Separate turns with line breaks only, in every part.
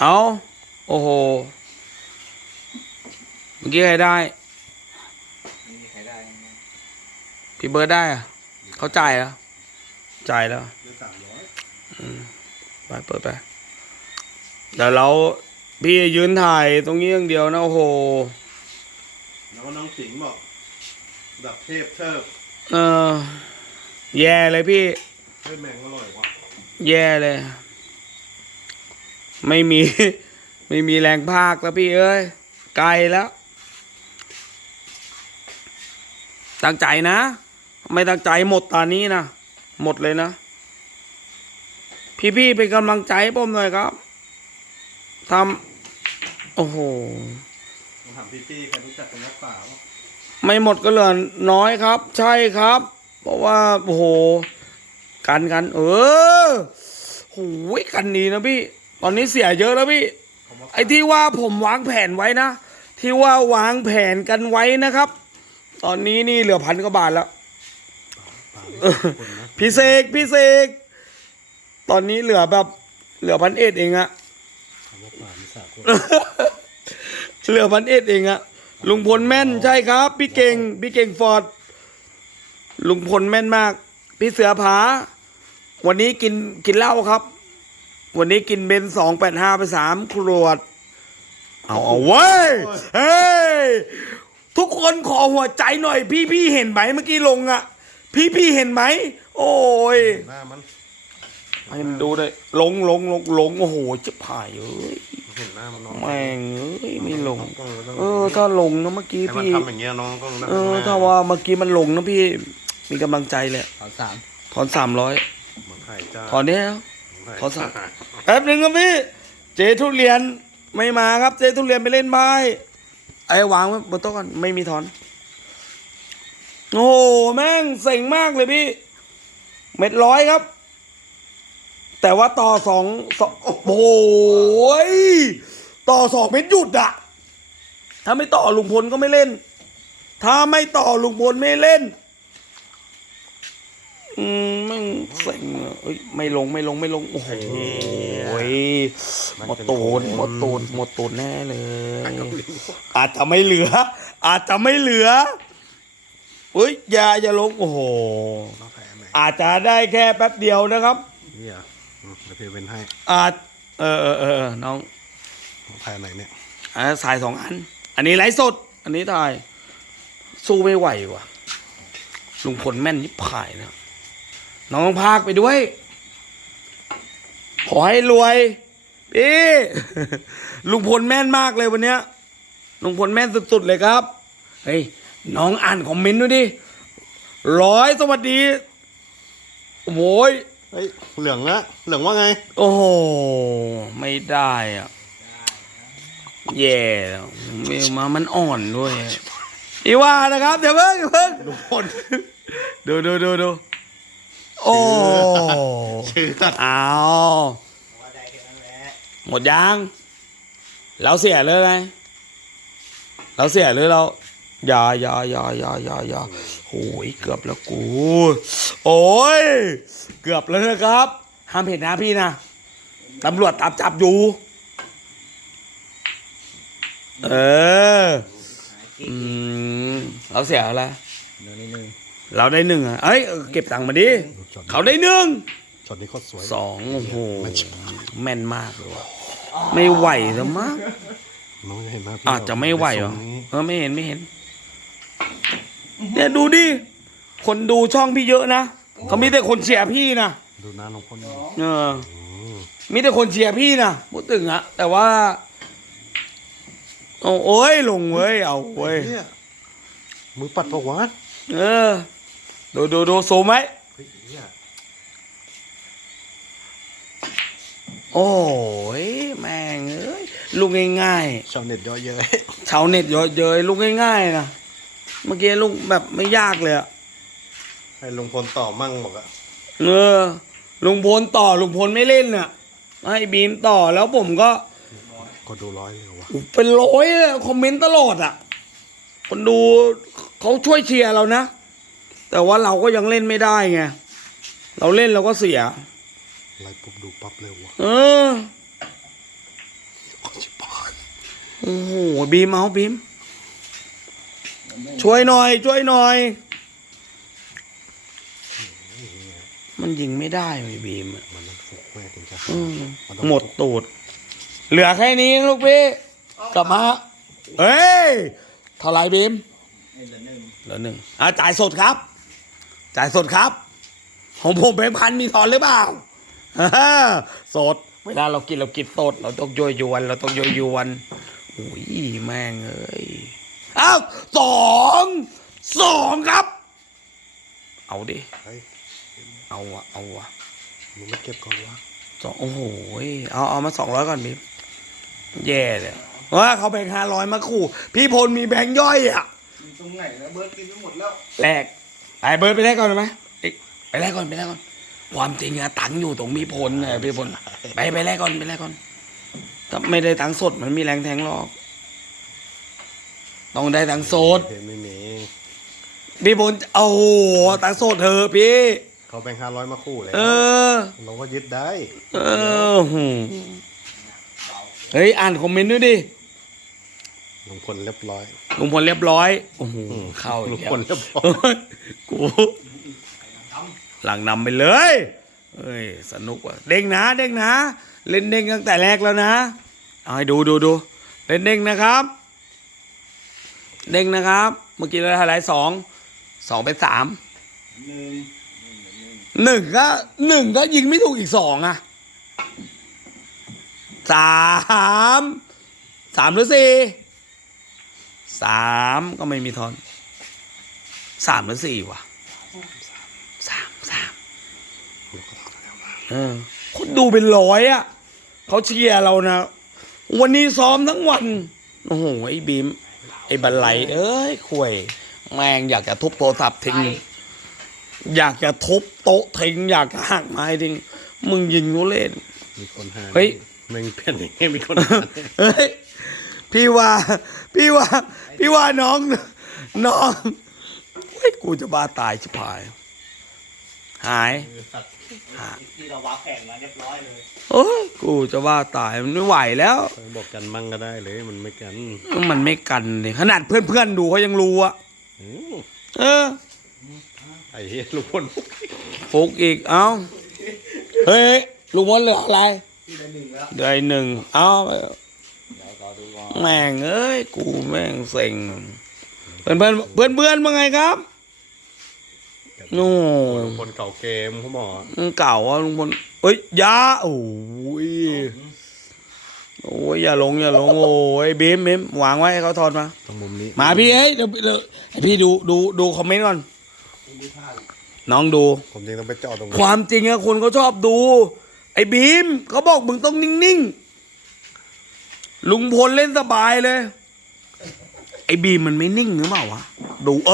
เอาโอ้โห เมื่อกี้ใครได้
ไม่มีใครได้นะ
พี่เบิร์ดได้อะเขาจ่ายแล้ว จ่ายแล้ว
ได้สามร้อย
ไปเปิดไปเดี๋ยวเราพี่ยืนถ่ายตรงนี้อย่างเดียวนะโอ้โห
แล้วก็น้องสิงห์บอกดับเทพเทิบ
เออ แย่เลยพี่
เทพแมงอร่อยว่ะ
แย่เลย ไม่มี ไม่มีแรงภาคแล้วพี่เอ้ย ไกลแล้ว ตั้งใจนะ ไม่ตั้งใจหมดตอนนี้นะ หมดเลยนะ พี่ๆเป็นกำลังใจให้ผมหน่อยครับทำโอ้โห
ผมถามพี่ตี้ใครรู้จักกันนักป่าวะ
ไม่หมดก็เหลือน้อยครับ ใช่ครับ เพราะว่าโอ้โห กันกัน เออโหยกันดีนะพี่ ตอนนี้เสียเยอะแล้วพี่
เขามา
ไอ้ที่ว่าผมวางแผนไว้นะ ที่ว่าวางแผนกันไว้นะครับ ตอนนี้นี่เหลือพันกว่าบาทแล้ว
ป่าคนนะ
พี่เสกพี่เสกตอนนี้เหลือแบบ เหลือพันเอ็ดเองอะ
คำว่าป่ามีสากล
เหลือพันเอ็ดเองอะลุงพลแม่นใช่ครับ พี่เก่ง พี่เก่งฟอร์ดลุงพลแม่นมาก พี่เสือผา วันนี้กินกินเหล้าครับ วันนี้กินเบนสองแปดห้าไปสามขวด เอาเอาเว้ย เฮ้ย ทุกคนขอหัวใจหน่อย พี่พี่เห็นไหมเมื่อกี้ลงอะพี่พี่เห็นไหม โอ้ย
หน้ามัน
ให้มันดูเลยลงลงลงลงโอ้โหจะผ่ายเอ้ย
เห็นหน้ามันน้อง
แม่งเอ้ยไม่ลง
ต้องต้อง
เออ ถ้าลงนะเมื่อกี้
ให้มัน
พี่
ทำอย่างเงี้ยน้องต้องนั่ง
เออ
ข้งหน้
ถ้าว่าเมื่อกี้มันลงนะพี่ มีกำลังใจเลย
ขอสาม
ถอนสามร้อย
เหมือนไข่จ้า
ถอนเนี้ย
เห มืนไข่
ขอสั่งแป๊บหนึ่งครับพี่ เจทุเรียนไม่มาครับ เจทุเรียนไปเล่นไม้ไอ้วางไว้บนโต๊ะกันไม่มีถอน โอ้โหแม่งเซ็งมากเลยพี่ เม็ดร้อยครับ แต่ว่าต่อสองสองโอ้โหยต่อสองเม็ดหยุดอะถ้าไม่ต่อลุงพลก็ไม่เล่น ถ้าไม่ต่อลุงพลไม่เล่น อืมแม่งเซ็งอะเอ้ยไม่ลงไม่ลงไม่ลง โอ้โหหมดตูนหมดตูนหมดตูนแน่เลย อาจจะไม่เหลือ อาจจะไม่เหลือเฮ้ยอย่าอย่าลงโอ้โห
น้องแพ้ไหม
อาจจะได้แค่แป๊บเดียวนะครับ
เนี่ยอืมเดี๋ยวพี่เป็นให้
อาจเออเออเออเออน้อง
น้องแพ้ไหนเนี่ย
อ่าสายสองอัน อันนี้ไลฟ์สด อันนี้ถ่าย สู้ไม่ไหวว่ะลุงพลแม่นยิบผายนะ น้องภาคไปด้วย ขอให้รวยพี่ลุงพลแม่นมากเลยวันเนี้ยลุงพลแม่นสุดๆเลยครับ เฮ้ย น้องอ่านคอมเมนต์ด้วยดิร้อยสวัสดี โอ้ย
เฮ้ยเหลืองละเหลืองว่าไง
โอ้โห ไม่ได้อะแย่แล้วไม่มามันอ่อนด้วยอีว่านะครับ เดี๋ยวเพิ่งอย่าเพิ่ง
ลุงพล
ดูดูดูดู โอ้
ชื่อตัด
เอา
ว่าได้แค่นั้นแหละ
หมดยังเราเสียเลยไงเราเสียเลยเราอย่าอย่าอย่าอย่าอย่าอย่าโอ้ยเกือบแล้วกู โอ้ย เกือบแล้วนะครับห้ามเห็นนะพี่นะตำรวจตามจับอยู่ เออ
หากิ๊ก
อืม เราเสียอะไร
เดี๋ยวนิดนึง
เราได้หนึ่งอะเอ้ยเออเก็บตังค์มาดิ เขาได้หนึ่ง
ช็อตนี้โคตรสวย
สองโอ้โห
ไม่ใช่
แม่นมากเลยว่ะไม่ไหวซะมั้ง
น้องจะเห็นหน้าพี่
อาจจะไม่ไหวเหรอ
ทงนี้
เออไม่เห็นไม่เห็นเนี่ยดูดิ คนดูช่องพี่เยอะนะเขามีแต่คนเชียร์พี่นะ
ดูหน้าน้องพล
เออ
อืม
มีแต่คนเชียร์พี่นะพูดถึงอะแต่ว่าโอ้โอ้ยลงเว้ยเอาเว้ย
เนี่ยมือปัดปะวะ
เออ ดูดูดูซูมไหม
เฮ้ยเนี่ย
โอ้ยแม่งเอ้ยลูกง่าย
ชาวเน็ตเยอะเยอะ
ๆชาวเน็ตเยอะเยยลูกง่ายๆนะเมื่อกี้ลูกแบบไม่ยากเลยอะ
ให้ลุงพลต่อมั่งบอกอะ
เออลุงพลต่อลุงพลไม่เล่นน่ะให้บีมต่อแล้วผมก็
ก็ดูร้อยเลยวะ
เป็นร้อยเลยคอมเมนต์ตลอดอะ คนดูเขาช่วยเชียร์เรานะ แต่ว่าเราก็ยังเล่นไม่ได้ไง เราเล่นเราก็เสีย
ไลฟ์ปุ๊บดูปั๊บเลยวะ
เออโอ้โหบีมเอาบีม ช่วยหน่อย ช่วยหน่อย มันยิงไม่ได้เว้ยบีมอะ
มันต้องฟุกแม่ถึงจะ
อืม
นต้อง
หมดตูด เหลือแค่นี้ลูกพี่ กลับมา เฮ้ยเท่าไหรบีม
ไอ้เหลือหนึ่ง
เหลือหนึ่งอะจ่ายสดครับ จ่ายสดครับ ของผมเป็นพันมีทอนหรือเปล่าฮ่าสด เวลาเรากินเรากินสด เราต้องโยยยวนเราต้องโยยยวนโอ้ยแม่งเอ้ยอ้าวสองสองครับ เอาดิ
เฮ้ย
เอาอะเอาอะ
มึงไม่เก็บก่อนวะ
สองโอ้โหยเอาเอามาสองร้อยก่อนบิมแย่เลยว่าเขาแบ่งห้าร้อยมาขู่ พี่พลมีแบงค์ย่อยอะ
มีตรงไหนแล้วเบิร์ดกินไปหมดแล้ว
แลก ไอ้เบิร์ดไปแลกก่อนได้ไหมเอ้ยไปแลกก่อนไปแลกก่อน ความจริงอะตังค์อยู่ตรงพี่พลนะพี่พลไปไปแลกก่อนไปแลกก่อน ถ้าไม่ได้ตังค์สดมันมีแรงแทงหรอก ต้องได้ตังค์สด
เพลงไม่มี
พี่พลโอ้โหตังค์สดเถอะพี่
เขาแบ่งห้าร้อยมาคู่เลย
เออ
เราก็ยึดได้
เออหืมเฮ้ยอ่านคอมเมนต์ด้วยดิ
ลุงพลเรียบร้อย
ลุงพลเรียบร้อยโอ้โห
อืม
เข้าอี
ลุ
ก
ง
แล้ว
พลเรียบร้อย
เฮ้ยกูหลังนำไปเลยเอ้ยสนุกว่ะเด้งนะ เด้งนะ เล่นเด้งตั้งแต่แรกแล้วนะเอาให้ดูดูดูเล่นเด้งนะครับ เด้งนะครับ เมื่อกี้เราอะไรสองสองเป็นสาม
หนึ่ง
หนึ่งก็หนึ่งก็ยิงไม่ถูกอีกสองอะสามสามหรือสี่ สามก็ไม่มีทอนสามหรือสี่วะสามสามเออคนดูเป็นร้อยอะเขาเชียร์เรานะ วันนี้ซ้อมทั้งวัน โอ้โห ไอ้บีม ไอ้บันไลเอ้ยข่วย แม่งอยากจะทุบโทรศัพท์ทิ้ง อยากจะทุบโต๊ะทิ้ง อยากจะหักไม้ทิ้ง มึงยิงกูเล่น
มีคนหา
เฮ้ย
แม่งเพี้ยนอย่างเงี้ยมีคนหา
เฮ้ย พี่ว่า พี่ว่า พี่ว่าน้องน้องเฮ้ยกูจะบ้าตายชิบหาย หาย
ที่เราวางแผนมาเรียบร้อยเลย
โอ้ยกูจะบ้าตายมันไม่ไหวแล้ว
บอกกันมั่งก็ได้เลยมันไม่กัน
มันไม่กันเลยขนาดเพื่อนๆดูเขายังรู้อะ
อืม
เออ
ไอ้เหี้ยลุงพล
ฟุกอีกเอ้าเฮ้ยลุงมดเหลืออะไร
ที่ได้หนึ่งแล้ว
เดือยหนึ่งเอ้า แม่งเอ้ยกูแม่งเซ็งเพื่อนเพื่อนเพื่อนเพื่อนว่าไงครับโน่
ลุงพลเก่าเกมเขาบอก
มึงเก่าอะลุงพลเอ้ยอยาโอ้ยโอ้ยอย่าลงอย่าลงโอ้ยบีมบีมวางไว้ให้เขาถอดมา
ตรงมุมนี้
มาพี่เฮ้ยเดี๋ยวเดี๋ยวให้พี่ดูดูดูคอมเมนต์ก่อน
ดูท่า
น้องดู
ผมยังต้องไปเจาะตรง
ค
นี้
วามจริงอะคนเขาชอบดู ไอ้บีมเขาบอกมึงต้องนิ่งๆ ลุงพลเล่นสบายเลย ไอ้บีมมันไม่นิ่งหรือเปล่าวะ ดูเอ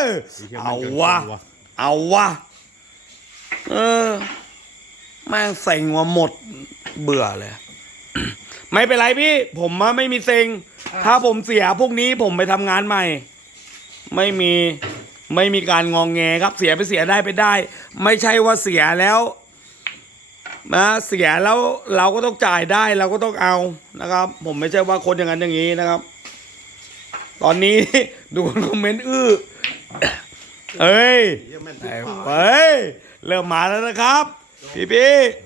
อ
ไหี้ย
เอา
แม่งกิน
วะ
ตัว
เอาวะ เออแม่งเซ็งว่าหมดเบื่อเลย ไม่เป็นไรพี่ ผมมาไม่มีเซ็ง ถ้าผมเสียพวกนี้ผมไปทำงานใหม่ ไม่มีไม่มีการงองแงครับ เสียไปเสียได้ไปได้ ไม่ใช่ว่าเสียแล้ว นะเสียแล้วเราก็ต้องจ่ายได้เราก็ต้องเอานะครับ ผมไม่ใช่ว่าคนอย่างนั้นอย่างนี้นะครับ ตอนนี้ดูคอมเมนต์อื้อเอ้ย
เหี้ยแม่น
ไอ้เว้ย เริ่มมาแล้วนะครับ พี่พี่ๆ